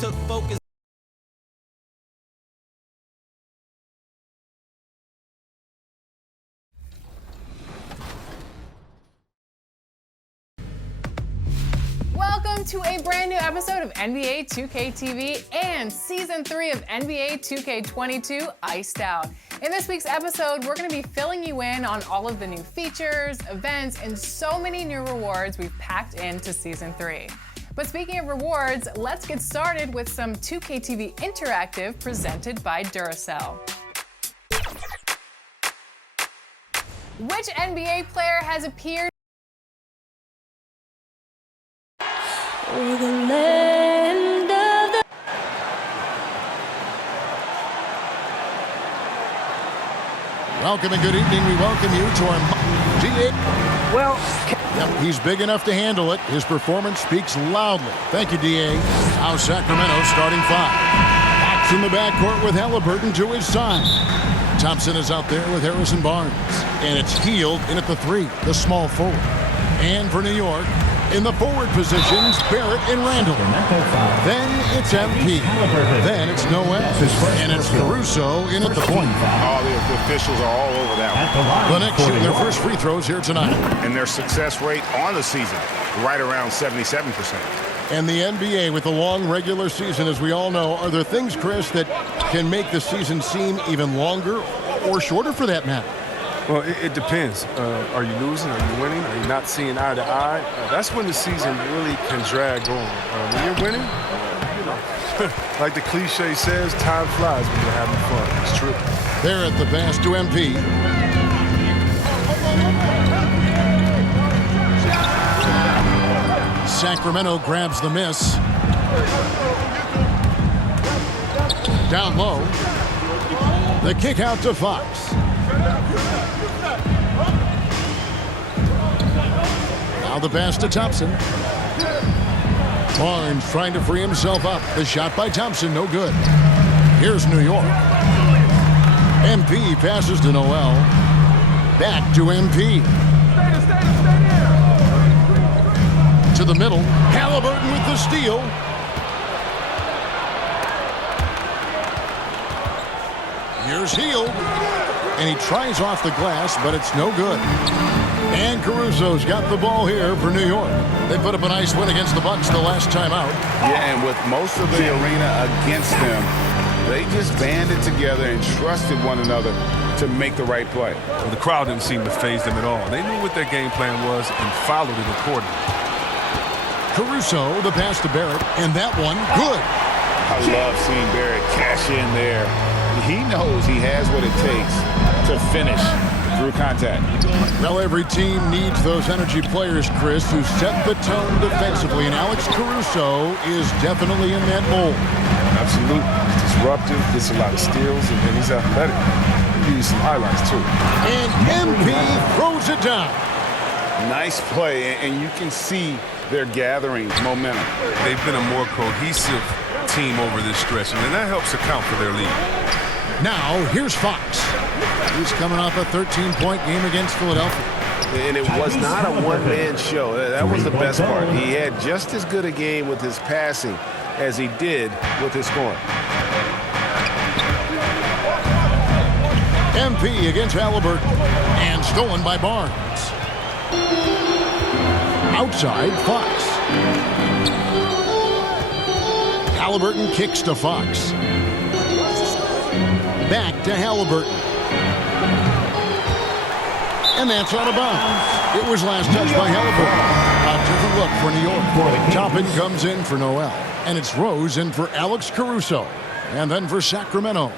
took focus. Welcome to a brand new episode of NBA 2K TV and Season 3 of NBA 2K22 Iced Out. In this week's episode, we're going to be filling you in on all of the new features, events, and so many new rewards we've packed into Season 3. But speaking of rewards, let's get started with some 2K TV Interactive presented by Duracell. Which NBA player has appeared We're the land of the... Welcome and good evening. We welcome you to our GA. Well, Yep, he's big enough to handle it. His performance speaks loudly. Thank you, DA. Now Sacramento starting five. Fox in the backcourt with Halliburton to his side. Thompson is out there with Harrison Barnes. And it's Hield in at the three, the small forward. And for New York, in the forward positions, Barrett and Randall. Then it's MP. Then it's Noel. And it's Caruso in at the point. All the officials are all over that one. The Knicks shoot their first free throws here tonight. And their success rate on the season, right around 77%. And the NBA with a long regular season, as we all know, are there things, Chris, that can make the season seem even longer or shorter for that matter? Well, it depends. Are you losing? Are you winning? Are you not seeing eye to eye? That's when the season really can drag on. When you're winning, like the cliche says, time flies when you're having fun. It's true. There at the pass to MP. Sacramento grabs the miss. Down low. The kick out to Fox. Now the pass to Thompson. Barnes trying to free himself up. The shot by Thompson, no good. Here's New York. MP passes to Noel. Back to MP. To the middle. Halliburton with the steal. Here's Hield. And he tries off the glass, but it's no good. And Caruso's got the ball here for New York. They put up a nice win against the Bucks the last time out. Yeah, and with most of the arena against them, they just banded together and trusted one another to make the right play. Well, the crowd didn't seem to faze them at all. They knew what their game plan was and followed it accordingly. Caruso, the pass to Barrett, and that one, good. I love seeing Barrett cash in there. He knows he has what it takes to finish through contact. Well, every team needs those energy players, Chris, who set the tone defensively, and Alex Caruso is definitely in that mold. Absolutely. He's disruptive, gets a lot of steals, and he's athletic. He used some highlights, too. And MP throws it down. Nice play, and you can see they're gathering momentum. They've been a more cohesive team over this stretch, and that helps account for their lead. Now, here's Fox. He's coming off a 13-point game against Philadelphia. And it was not a one-man show. That was the best part. He had just as good a game with his passing as he did with his scoring. MP against Halliburton. And stolen by Barnes. Outside, Fox. Halliburton kicks to Fox. Back to Halliburton. And that's out of bounds. It was last touched by Halliburton. A different look for New York. Toppin comes in for Noel. And it's Rose in for Alex Caruso. And then for Sacramento,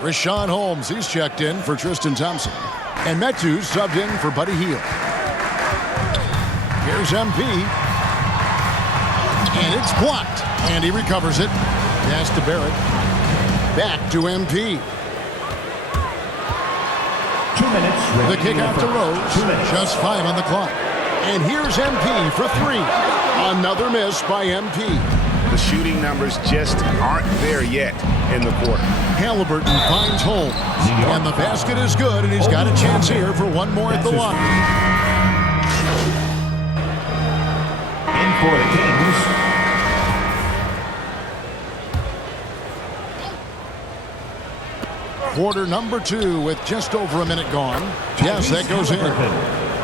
Rashawn Holmes. He's checked in for Tristan Thompson. And Metu subbed in for Buddy Hield. Here's MP. And it's blocked. And he recovers it. Pass to Barrett. Back to MP. 2 minutes. The kick out to Rose. Just 5 on the clock. And here's MP for 3. Another miss by MP. The shooting numbers just aren't there yet in the quarter. Halliburton finds Holmes. And the basket is good, and he's got a chance here for one more at the line. In for the Kings, quarter number 2 with just over a minute gone. Yes, that goes in.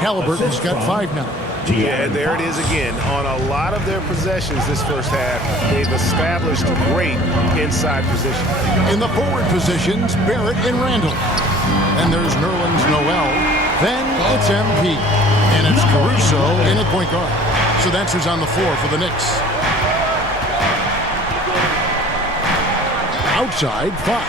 Halliburton's got 5 now. Yeah, there it is again. On a lot of their possessions this first half, they've established great inside position. In the forward positions, Barrett and Randall. And there's Nerlens Noel. Then it's MP. And it's Caruso in at point guard. So that's who's on the floor for the Knicks. Outside, Fox.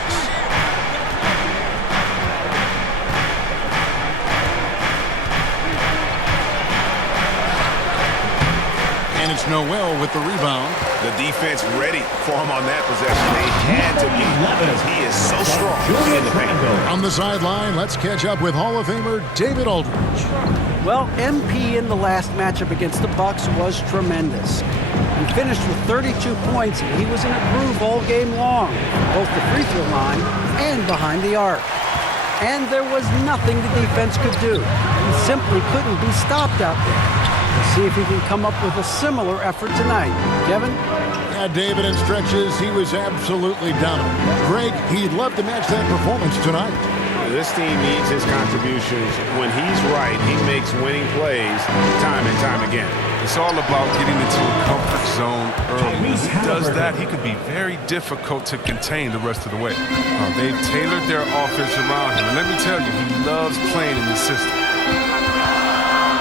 And it's Noel with the rebound. The defense ready for him on that possession. They had to be because he is so strong in the paint. On the sideline, let's catch up with Hall of Famer David Aldridge. Well, MP in the last matchup against the Bucks was tremendous. He finished with 32 points, and he was in a groove all game long, both the free throw line and behind the arc. And there was nothing the defense could do. He simply couldn't be stopped out there. We'll see if he can come up with a similar effort tonight. Kevin? Yeah, David, in stretches, he was absolutely dominant. Greg, he'd love to match that performance tonight. This team needs his contributions. When he's right, he makes winning plays time and time again. It's all about getting into a comfort zone early. When he does that, he can be very difficult to contain the rest of the way. They've tailored their offense around him. And let me tell you, he loves playing in this system.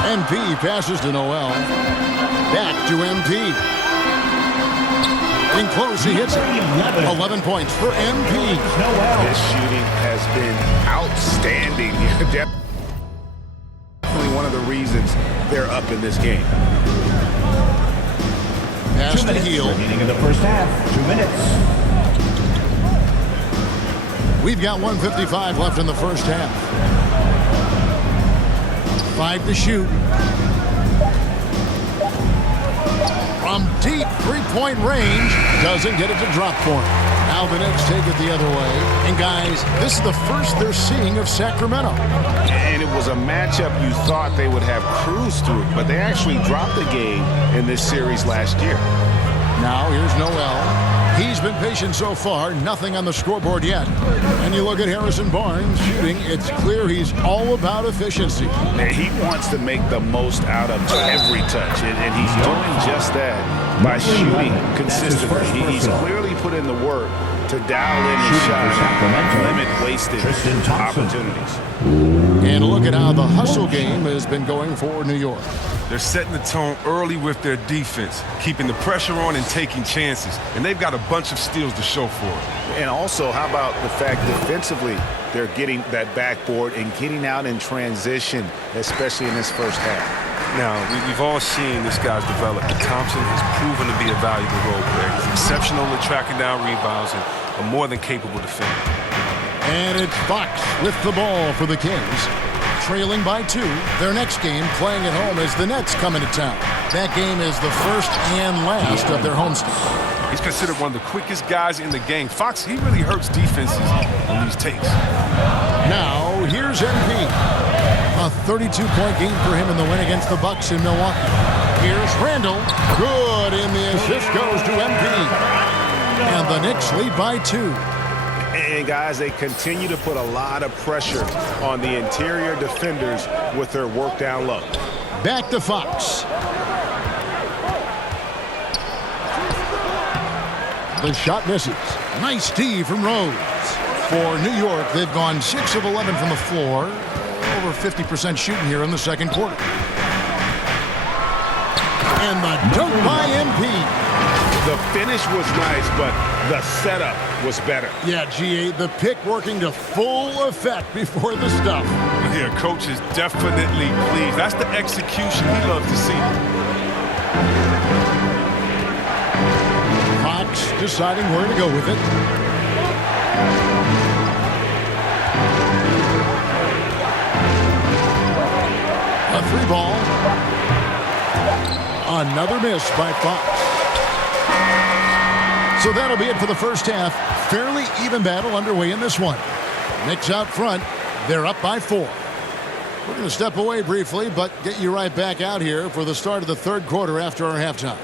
MP passes to Noel. Back to MP. In close, he hits it. 11 points for MP. His shooting has been outstanding. Definitely one of the reasons they're up in this game. Pass to Hill. Beginning of the first half. 2 minutes. We've got 1:55 left in the first half. 5 to shoot. From deep three-point range, doesn't get it to drop for him. Now the Knicks take it the other way. And guys, this is the first they're seeing of Sacramento. And it was a matchup you thought they would have cruised through, but they actually dropped the game in this series last year. Now here's Noel. He's been patient so far, nothing on the scoreboard yet. And you look at Harrison Barnes shooting, it's clear he's all about efficiency. He wants to make the most out of every touch, and he's doing just that by shooting consistently. He's clearly put in the work to dial in his shot and limit wasted opportunities. And look at how the hustle game has been going for New York. They're setting the tone early with their defense, keeping the pressure on and taking chances. And they've got a bunch of steals to show for it. And also, how about the fact defensively, they're getting that backboard and getting out in transition, especially in this first half. Now, we've all seen this guy's develop. Thompson has proven to be a valuable role player. He's exceptional at tracking down rebounds and a more than capable defender. And it's Fox with the ball for the Kings. Trailing by 2. Their next game playing at home as the Nets come into town. That game is the first and last of their homestand. He's considered one of the quickest guys in the game. Fox, he really hurts defenses on these takes. Now, here's MP. A 32-point game for him in the win against the Bucks in Milwaukee. Here's Randall. Good, and the assist goes to MP. And the Knicks lead by 2. And guys, they continue to put a lot of pressure on the interior defenders with their work down low. Back to Fox. The shot misses. Nice D from Rose. For New York, they've gone 6 of 11 from the floor. Over 50% shooting here in the second quarter. And the dunk by MP. The finish was nice, but the setup was better. Yeah, GA, the pick working to full effect before the stuff. Yeah, coach is definitely pleased. That's the execution he loves to see. Fox deciding where to go with it. A 3-ball. Another miss by Fox. So that'll be it for the first half. Fairly even battle underway in this one. Knicks out front. They're up by 4. We're going to step away briefly, but get you right back out here for the start of the third quarter after our halftime.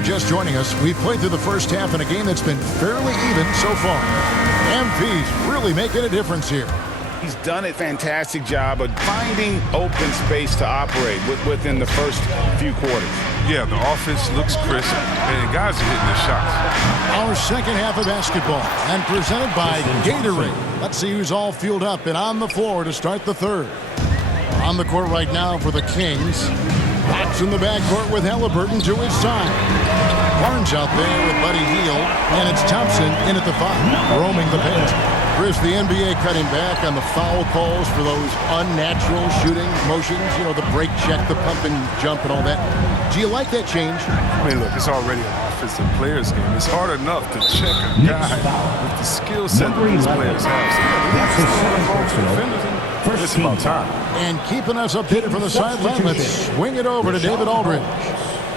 you're just joining us, we've played through the first half in a game that's been fairly even so far. MP's really making a difference here. He's done a fantastic job of finding open space to operate within the first few quarters. Yeah, the offense looks crisp, and guys are hitting their shots. Our second half of basketball, and presented by Gatorade. Let's see who's all fueled up and on the floor to start the third. On the court right now for the Kings. Fox in the backcourt with Halliburton to his side. Barnes out there with Buddy Hield, and it's Thompson in at the 5, roaming the paint. Chris, the NBA cutting back on the foul calls for those unnatural shooting motions, you know, the break check, the pump and jump and all that. Do you like that change? I mean, look, it's already an offensive players game. It's hard enough to check a guy with the skill set that these players have. So, it's about time. And keeping us updated from the sideline, let's swing it over to David Aldridge.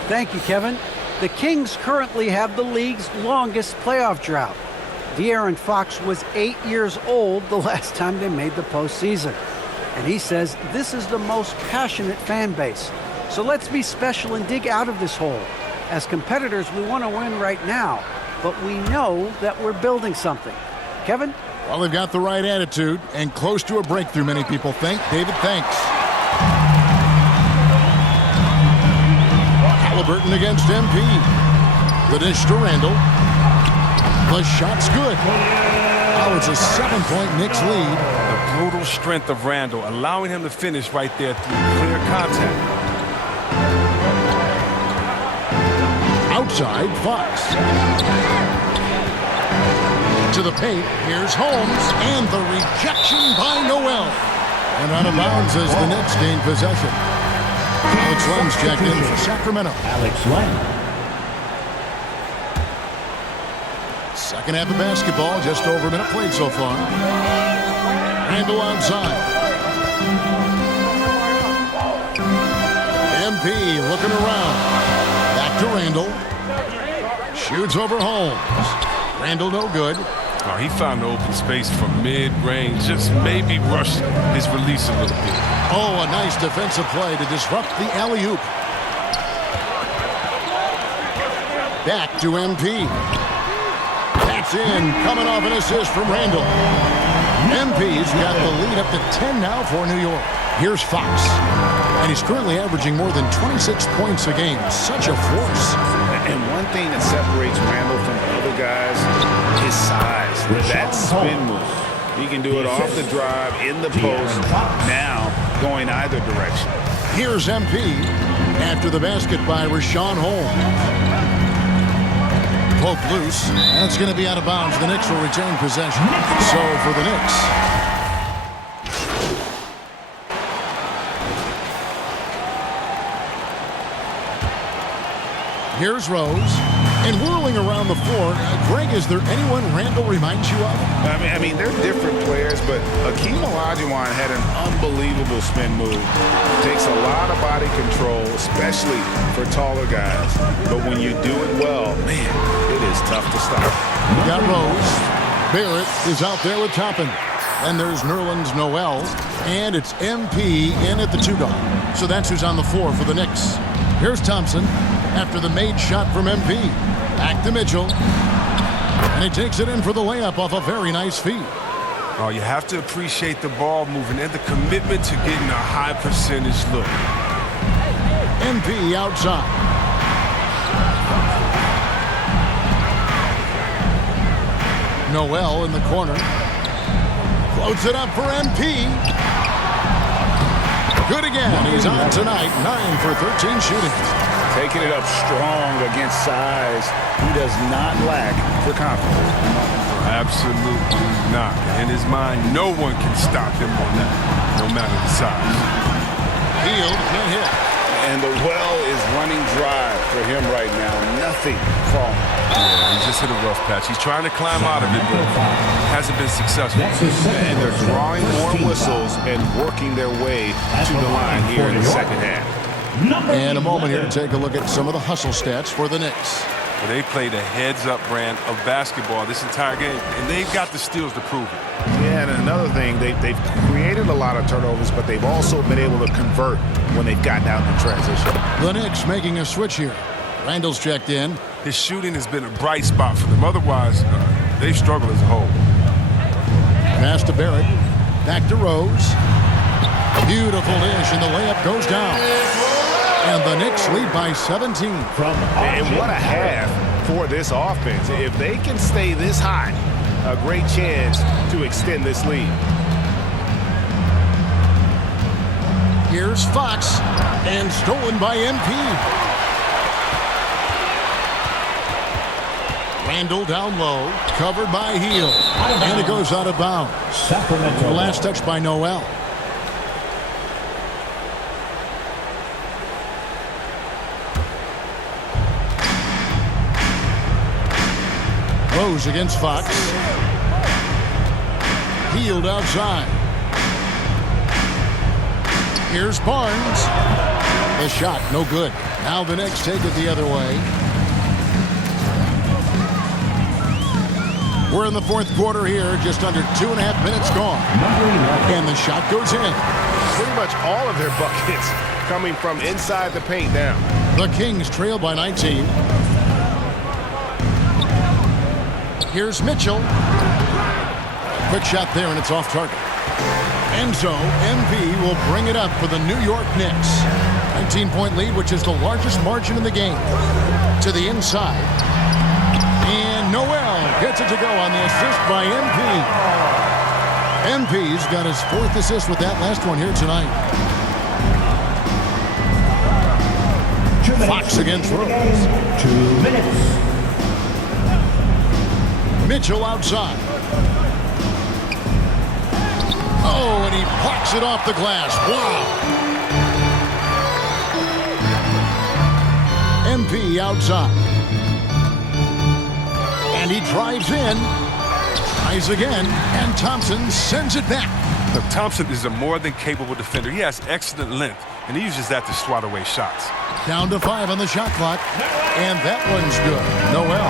Thank you, Kevin. The Kings currently have the league's longest playoff drought. De'Aaron Fox was 8 years old the last time they made the postseason. And he says this is the most passionate fan base. So let's be special and dig out of this hole. As competitors, we want to win right now, but we know that we're building something. Kevin? Well, they've got the right attitude and close to a breakthrough, many people think. David, thanks. Halliburton against MP. The dish to Randall. The shot's good. Oh, it's a 7-point Knicks lead. The brutal strength of Randall, allowing him to finish right there through clear contact. Outside, Fox. To the paint, here's Holmes, and the rejection by Noel. And out of bounds as the Knicks gain possession. Alex Len's checked in for Sacramento. Alex Len. Second half of basketball, just over a minute played so far. Randall outside. MP looking around. Back to Randall. Shoots over Holmes. Randall no good. Oh, he found the open space from mid-range. Just maybe rushed his release a little bit. Oh, a nice defensive play to disrupt the alley-oop. Back to MP. That's in, coming off an assist from Randall. MP's got the lead up to 10 now for New York. Here's Fox. And he's currently averaging more than 26 points a game. Such a force. And one thing that separates Randall from other guys is size. That spin move. He can do it off the drive, in the post, now going either direction. Here's MP after the basket by Rashawn Holmes. Poke loose. That's going to be out of bounds. The Knicks will retain possession. So for the Knicks. Here's Rose. And whirling around the floor, Greg, is there anyone Randall reminds you of? I mean, they're different players, but Hakeem Olajuwon had an unbelievable spin move. Takes a lot of body control, especially for taller guys. But when you do it well, man, it is tough to stop. We got Rose. Barrett is out there with Toppin. And there's Nerlens Noel. And it's MP in at the 2 guard. So that's who's on the floor for the Knicks. Here's Thompson after the made shot from MP. Back to Mitchell. And he takes it in for the layup off a very nice feed. Oh, you have to appreciate the ball moving and the commitment to getting a high percentage look. MP outside. Noel in the corner. Floats it up for MP. Good again. He's on tonight. 9 for 13 shooting. Taking it up strong against size. He does not lack for confidence. Absolutely not. In his mind, no one can stop him on that, no matter the size. Hield can't hit. And the well is running dry for him right now. Nothing falling. Yeah, he just hit a rough patch. He's trying to climb out of it, but hasn't been successful. And they're drawing more whistles and working their way to the line here in the second half. And a moment here to take a look at some of the hustle stats for the Knicks. Well, they played a heads-up brand of basketball this entire game, and they've got the steals to prove it. Yeah, and another thing, they've created a lot of turnovers, but they've also been able to convert when they've gotten out in transition. The Knicks making a switch here. Randall's checked in. His shooting has been a bright spot for them. Otherwise, they've struggled as a whole. Pass to Barrett. Back to Rose. Beautiful dish, and the layup goes down. And the Knicks lead by 17. And what a half for this offense. If they can stay this hot, a great chance to extend this lead. Here's Fox, and stolen by MP. Randall down low, covered by Heel. And it goes out of bounds. Sacramento. The last touch by Noel. Rose against Fox. Healed outside. Here's Barnes. The shot, no good. Now the Knicks take it the other way. We're in the fourth quarter here, just under 2.5 minutes gone. And the shot goes in. Pretty much all of their buckets coming from inside the paint now. The Kings trail by 19. Here's Mitchell. Quick shot there, and it's off target. And so, MV will bring it up for the New York Knicks. 19-point lead, which is the largest margin in the game. To the inside. And Noel gets it to go on the assist by MP. MP's got his 4th assist with that last one here tonight. Fox against Rose. 2 minutes. Mitchell outside. Oh, and he plucks it off the glass. Wow. MP outside. And he drives in. Tries again. And Thompson sends it back. Look, Thompson is a more than capable defender. He has excellent length, and he uses that to swat away shots. Down to 5 on the shot clock. And that one's good. Noel.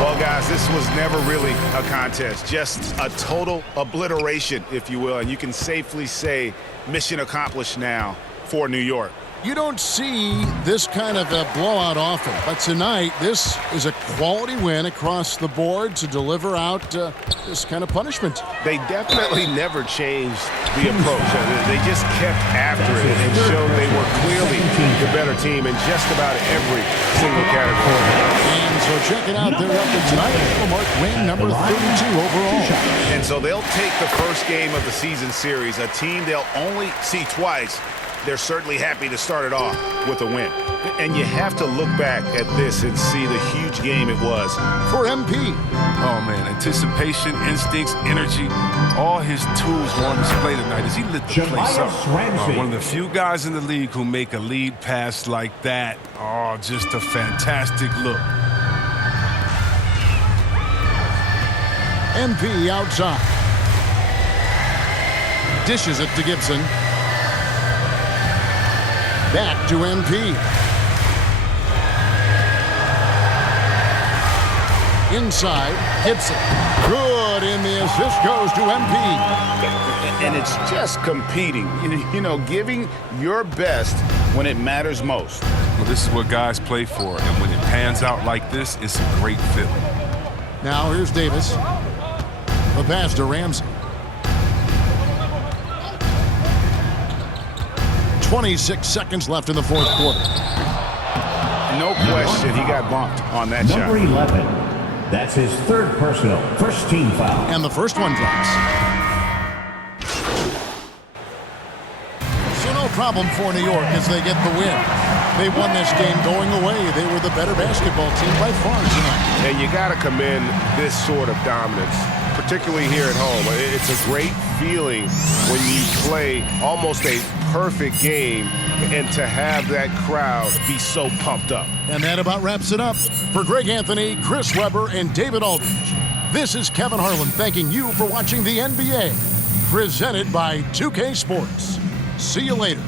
Well, guys, this was never really a contest. Just a total obliteration, if you will. And you can safely say mission accomplished now for New York. You don't see this kind of a blowout often, but tonight this is a quality win across the board to deliver out this kind of punishment. They definitely never changed the approach. They just kept after it and showed they were clearly the better team in just about every single category. And so checking out their record tonight, will mark win number 32 overall. And so they'll take the first game of the season series, a team they'll only see twice. They're certainly happy to start it off with a win. And you have to look back at this and see the huge game it was for MP. Oh, man, anticipation, instincts, energy, all his tools were on display tonight as he lit the place up. One of the few guys in the league who make a lead pass like that. Oh, just a fantastic look. MP outside. Dishes it to Gibson. Back to MP. Inside, Gibson. Good, and the assist goes to MP. And it's just competing, you know, giving your best when it matters most. Well, this is what guys play for, and when it pans out like this, it's a great feeling. Now here's Davis. The pass to Ramsey. 26 seconds left in the fourth quarter. No question, he got bumped on that shot. Number 11. That's his 3rd personal. First team foul. And the first one drops. So no problem for New York as they get the win. They won this game going away. They were the better basketball team by far tonight. And you got to commend this sort of dominance, particularly here at home. It's a great feeling when you play almost a perfect game and to have that crowd be so pumped up. And that about wraps it up. For Greg Anthony, Chris Webber, and David Aldridge, this is Kevin Harlan thanking you for watching the NBA, presented by 2K Sports. See you later.